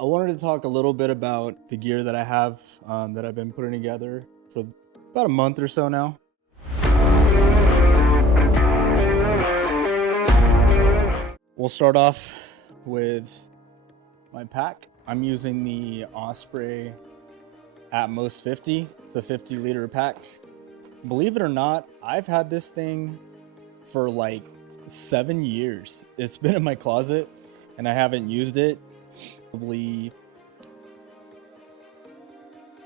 I wanted to talk a little bit about the gear that I have that I've been putting together for about a month or so now. We'll start off with my pack. I'm using the Osprey Atmos 50. It's a 50-liter pack. Believe it or not, I've had this thing for like 7 years. It's been in my closet and I haven't used it. Probably,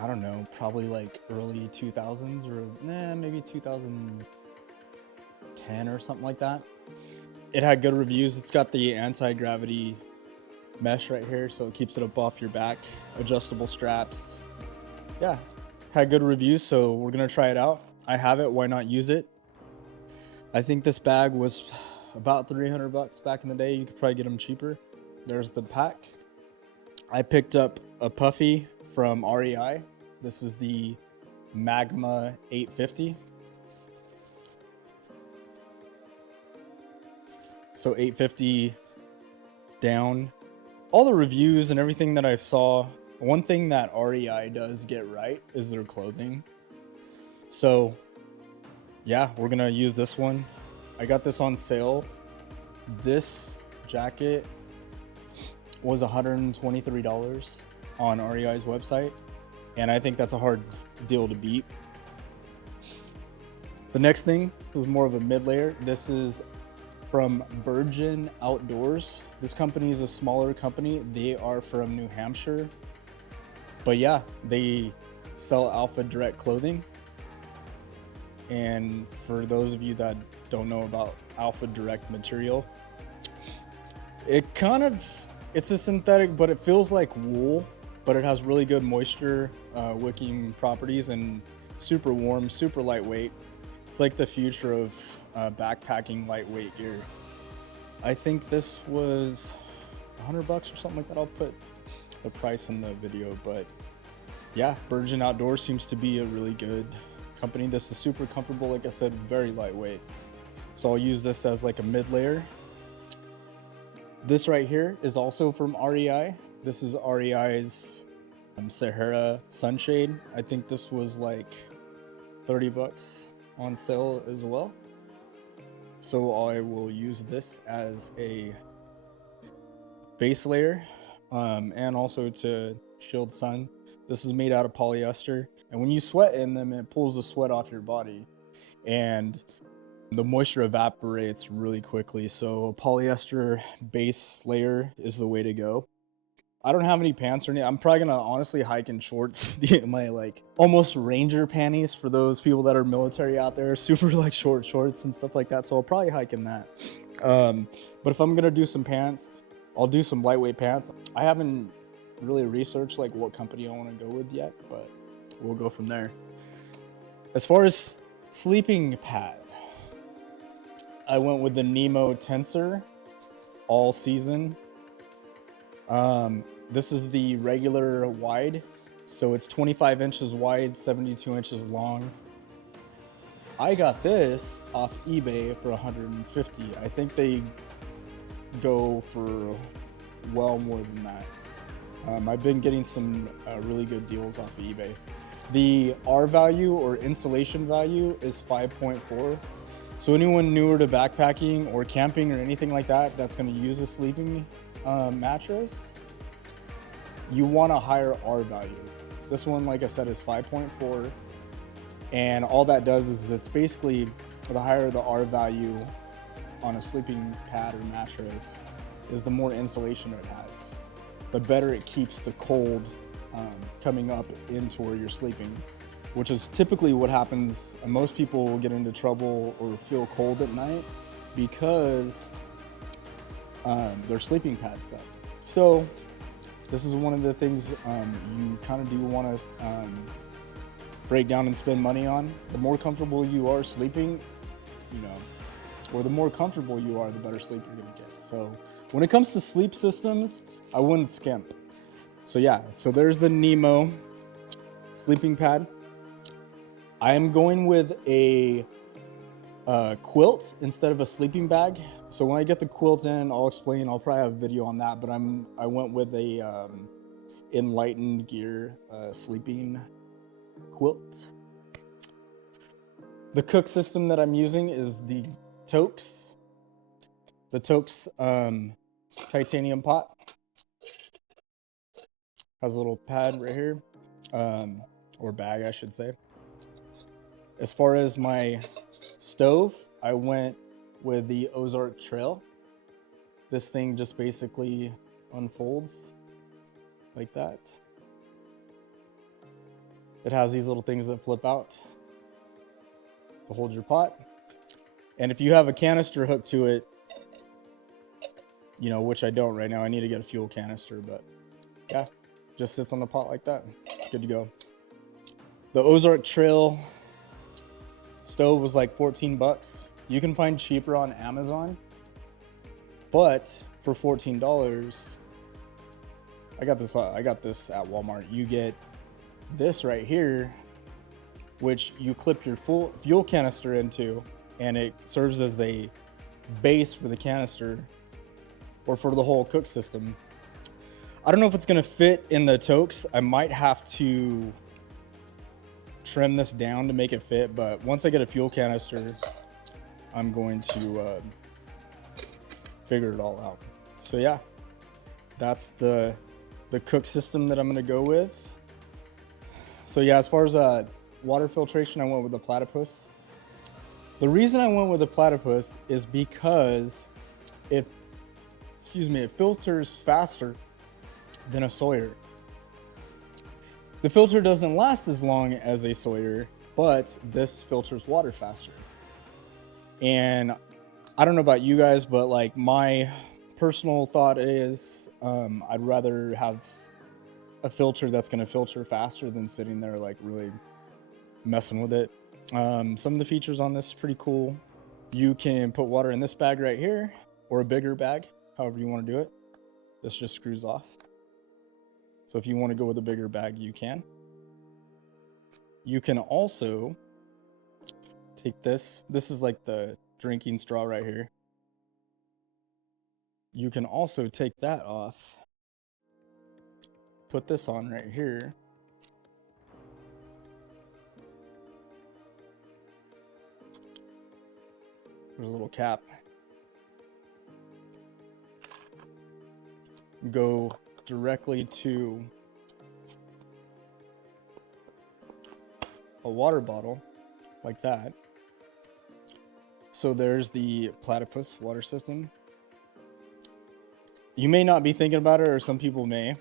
I don't know, probably like early 2000s or maybe 2010 or something like that. It had good reviews. It's got the anti-gravity mesh right here, so it keeps it up off your back. Adjustable straps. Yeah, had good reviews, so we're gonna try it out. I have it, why not use it? I think this bag was about 300 bucks back in the day. You could probably get them cheaper. There's the pack. I picked up a puffy from REI. This is the Magma 850. So 850 down. All the reviews and everything that I saw, one thing that REI does get right is their clothing. So yeah, we're gonna use this one. I got this on sale. This jacket was $123 on REI's website, and I think that's a hard deal to beat. The next thing is more of a mid layer. This is from Virgin Outdoors. This company is a smaller company. They are from New Hampshire, but yeah, they sell Alpha Direct clothing. And for those of you that don't know about Alpha Direct material, it's a synthetic, but it feels like wool, but it has really good moisture wicking properties and super warm, super lightweight. It's like the future of backpacking lightweight gear. I think this was 100 bucks or something like that. I'll put the price in the video, but yeah, Virgin Outdoors seems to be a really good company. This is super comfortable, like I said, very lightweight. So I'll use this as like a mid layer. This right here is also from REI. This is REI's Sahara sunshade. I think this was like 30 bucks on sale as well. So I will use this as a base layer and also to shield sun. This is made out of polyester, and when you sweat in them, it pulls the sweat off your body and the moisture evaporates really quickly. So a polyester base layer is the way to go. I don't have any pants or anything. I'm probably gonna honestly hike in shorts. My like almost ranger panties for those people that are military out there, super like short shorts and stuff like that. So I'll probably hike in that. But if I'm gonna do some pants, I'll do some lightweight pants. I haven't really researched like what company I want to go with yet, but we'll go from there. As far as sleeping pad, I went with the Nemo Tensor all season. This is the regular wide, so it's 25 inches wide, 72 inches long. I got this off eBay for 150. I think they go for well more than that. I've been getting some really good deals off of eBay. The R value or insulation value is 5.4. So anyone newer to backpacking or camping or anything like that that's going to use a sleeping mattress, you want a higher R value. This one, like I said, is 5.4, and all that does is it's basically the higher the R value on a sleeping pad or mattress is the more insulation it has, the better it keeps the cold coming up into where you're sleeping, which is typically what happens. Most people will get into trouble or feel cold at night because their sleeping pad suck. So this is one of the things you kind of do want to break down and spend money on. The more comfortable you are sleeping, or the more comfortable you are, the better sleep you're gonna get. So when it comes to sleep systems, I wouldn't skimp. So yeah, so there's the Nemo sleeping pad. I am going with a quilt instead of a sleeping bag. So when I get the quilt in, I'll explain. I'll probably have a video on that. But I went with a Enlightened Gear sleeping quilt. The cook system that I'm using is the Toaks. The Toaks titanium pot. Has a little pad right here, or bag, I should say. As far as my stove, I went with the Ozark Trail. This thing just basically unfolds like that. It has these little things that flip out to hold your pot. And if you have a canister hooked to it, you know, which I don't right now, I need to get a fuel canister, but yeah, just sits on the pot like that. Good to go. The Ozark Trail stove was like 14 bucks. You can find cheaper on Amazon, but for $14, I got this at Walmart. You get this right here, which you clip your full fuel canister into, and it serves as a base for the canister or for the whole cook system. I don't know if it's gonna fit in the Toaks. I might have to trim this down to make it fit, but once I get a fuel canister, I'm going to figure it all out. So yeah, that's the cook system that I'm gonna go with. So yeah, as far as water filtration, I went with the Platypus. The reason I went with the Platypus is because it filters faster than a Sawyer. The filter doesn't last as long as a Sawyer, but this filters water faster. And I don't know about you guys, but like my personal thought is I'd rather have a filter that's going to filter faster than sitting there like really messing with it. Some of the features on this is pretty cool. You can put water in this bag right here, or a bigger bag, however you want to do it. This just screws off. So if you want to go with a bigger bag, you can. You can also take this. This is like the drinking straw right here. You can also take that off. Put this on right here. There's a little cap. Go directly to a water bottle like that. So there's the Platypus water system. You may not be thinking about it, or some people may,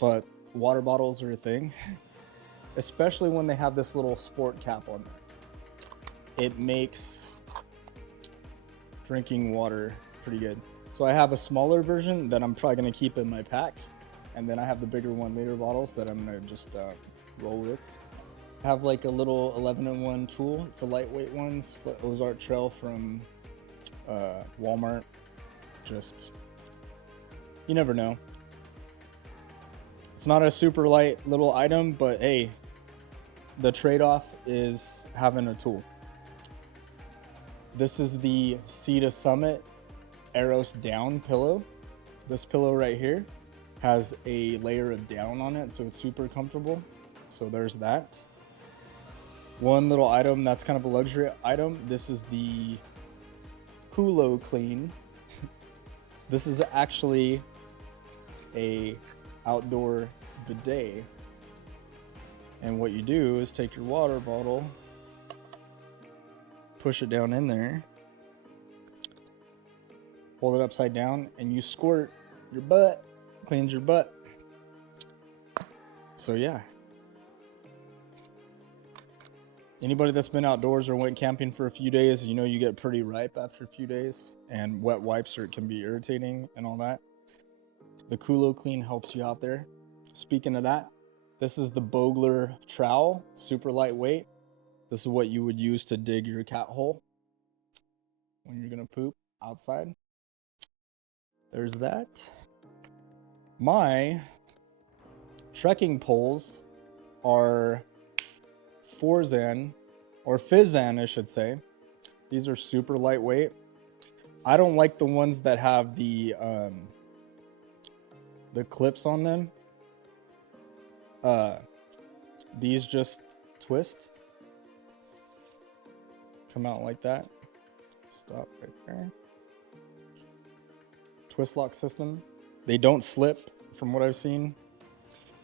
but water bottles are a thing, especially when they have this little sport cap on there. It makes drinking water pretty good. So I have a smaller version that I'm probably going to keep in my pack, and then I have the bigger 1 liter bottles that I'm going to just roll with. I have like a little 11-in-1 tool. It's a lightweight one. It's the Ozark Trail from Walmart. Just, you never know. It's not a super light little item, but hey, the trade-off is having a tool. This is the Sea to Summit Eros down pillow. This pillow right here has a layer of down on it, so it's super comfortable. So there's that. One little item that's kind of a luxury item. This is the Kulo Clean. This is actually a outdoor bidet. And what you do is take your water bottle, push it down in there, hold it upside down, and you squirt your butt. Cleans your butt. So yeah. Anybody that's been outdoors or went camping for a few days, you know you get pretty ripe after a few days, and wet wipes can be irritating and all that. The Kulo Clean helps you out there. Speaking of that, this is the Bogler trowel, super lightweight. This is what you would use to dig your cat hole when you're gonna poop outside. There's that. My trekking poles are Forzan, or Fizzan, I should say. These are super lightweight. I don't like the ones that have the clips on them. These just twist, come out like that. Stop right there. Twist lock system. They don't slip from what I've seen,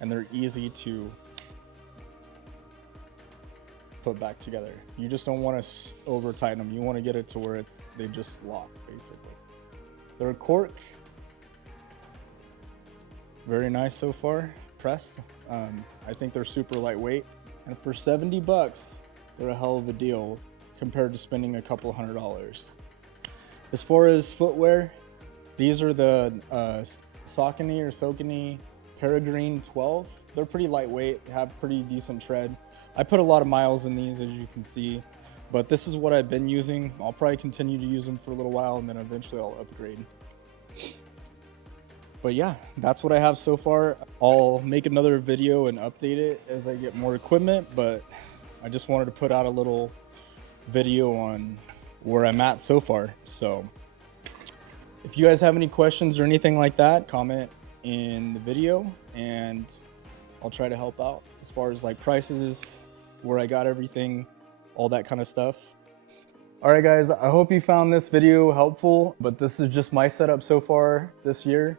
and they're easy to put back together. You just don't want to over tighten them. You want to get it to where they just lock, basically. They're cork. Very nice so far, pressed. I think they're super lightweight, and for 70 bucks, they're a hell of a deal compared to spending a couple $100. As far as footwear, these are the Saucony or Saucony Peregrine 12. They're pretty lightweight, have pretty decent tread. I put a lot of miles in these, as you can see, but this is what I've been using. I'll probably continue to use them for a little while, and then eventually I'll upgrade. But yeah, that's what I have so far. I'll make another video and update it as I get more equipment, but I just wanted to put out a little video on where I'm at so far. So if you guys have any questions or anything like that, comment in the video and I'll try to help out as far as like prices, where I got everything, all that kind of stuff. All right, guys, I hope you found this video helpful, but this is just my setup so far this year.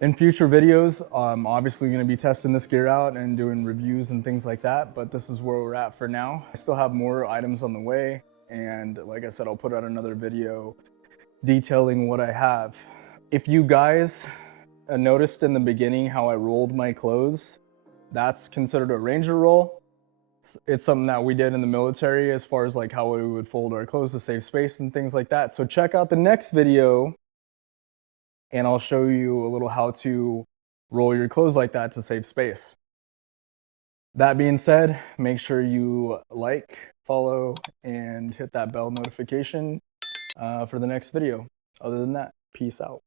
In future videos, I'm obviously going to be testing this gear out and doing reviews and things like that, but this is where we're at for now. I still have more items on the way, and like I said, I'll put out another video detailing what I have. If you guys noticed in the beginning how I rolled my clothes, that's considered a ranger roll. It's something that we did in the military as far as like how we would fold our clothes to save space and things like that. So check out the next video and I'll show you a little how to roll your clothes like that to save space. That being said, make sure you like, follow, and hit that bell notification for the next video. Other than that, peace out.